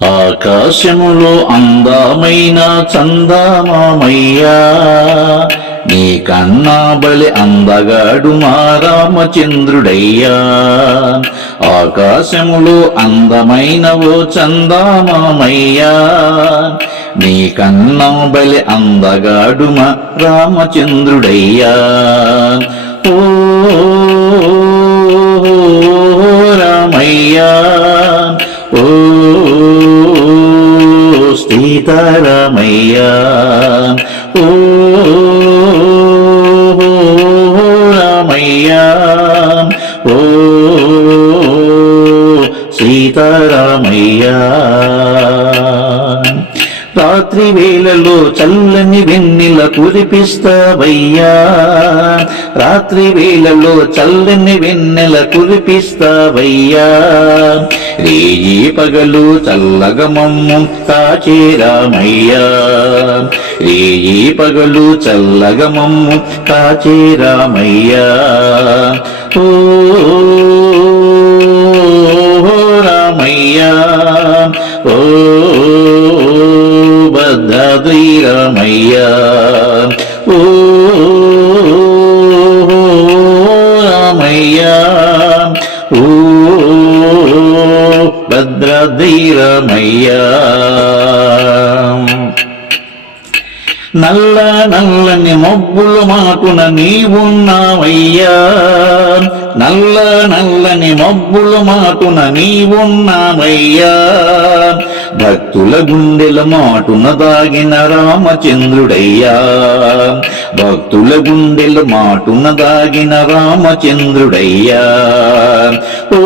ఆకాశములో అందమైన చందమామయ్యా నీ కన్నా బలి అందగాడు మా రామచంద్రుడయ్యా. ఆకాశములో అందమైన ఓ చందమామయ్యా నీ కన్నా బలి అందగాడు మా రామచంద్రుడయ్యా. ఓ రామయ్యా ఓ సీతారామయ్యా ఓ రామయ్యా. ఓ సీతారామయ్యా. రాత్రి వేళలో చల్లని వెన్నెల కురిపిస్తావయ్యా. రాత్రి వేళలో చల్లని వెన్నెల కురిపిస్తావయ్యా. రేయి పగలు చల్లగ మమ్ము కాచేరామయ్యా రేయి పగలు చల్లగ మమ్ము కాచేరామయ్యా ఓ రామయ్యా. ఓ భద్రద్వీరమయ్యా ఓ భద్రధీరమయ్యా నల్ల నల్లని మబ్బులు మాకున నీవున్నావయ్యా నల్ల నల్లని మబ్బులు మాటున నీవున్నావయ్యా భక్తుల గుండెల మాటున దాగిన రామచంద్రుడయ్యా భక్తుల గుండెల మాటున దాగిన రామచంద్రుడయ్యా ఓ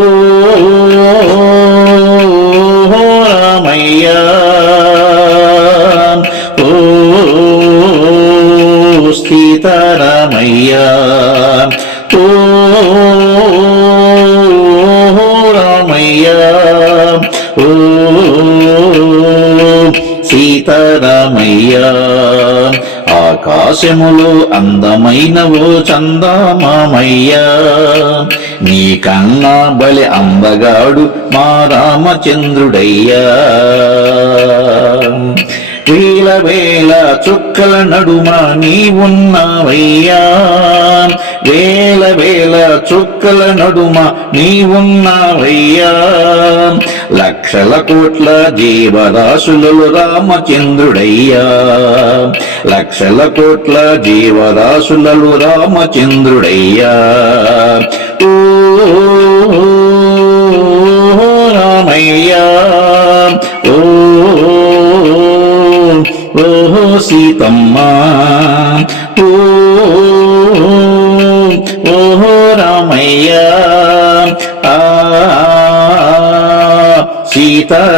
రామయ్యా ఓ సీతారామయ్యా. ఓ రామయ్యా ఓ సీతారామయ్యా. ఆకాశములో అందమైనవో చందామామయ్యా. నీ కన్నా బలి అందగాడు మా రామచంద్రుడయ్యా. వేల వేల చుక్కల నడుమ నీవున్నావయ్యా. వేల చుక్కల నడుమ నీవున్నావయ్యా. లక్షల కోట్ల జీవరాశులలో రామచంద్రుడయ్యా. లక్షల కోట్ల జీవరాశులలో రామచంద్రుడయ్యా. ఓ రామయ్యా. ఓ ఓహో సీతమ్మ. ఓ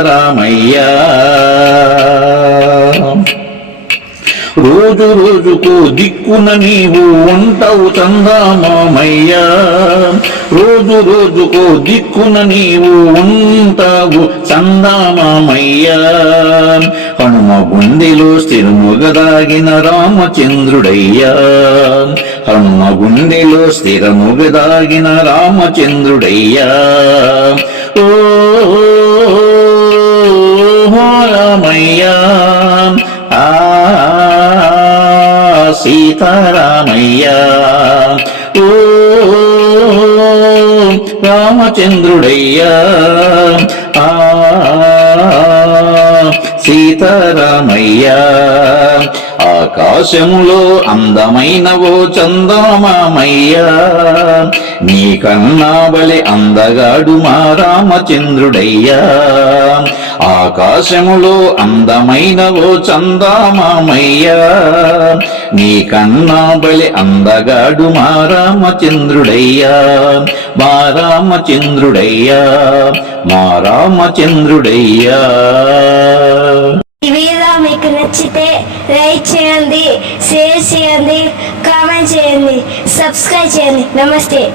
రామయ్యా ఆ రోజు రోజుకు దిక్కున నీవు ఉంటావు చందామామయ్యా. రోజు రోజుకు దిక్కున నీవు ఉంటావు చందామామయ్యా. హనుమ గుండెలో స్థిరముగదాగిన రామచంద్రుడయ్యా. హనుమ గుండెలో స్థిరముగదాగిన రామచంద్రుడయ్యా. ఓ రామయ్యా ఆ సీతారామయ్యా. ఓ రామచంద్రుడయ్యా. ఆ సీతారామయ్యా. ఆకాశములో అందమైన ఓ చందమామయ్యా నీ కన్నా బలి అందగాడు మా రామచంద్రుడయ్యా. ఆకాశములో అందమైన ఓ చందామామయ్యా నీ కన్నా బలి అందగాడు మా రామచంద్రుడయ్యా. మా రామచంద్రుడయ్యా మా రామచంద్రుడయ్యా. సబ్స్క్రైబ్ చేయండి. నమస్తే.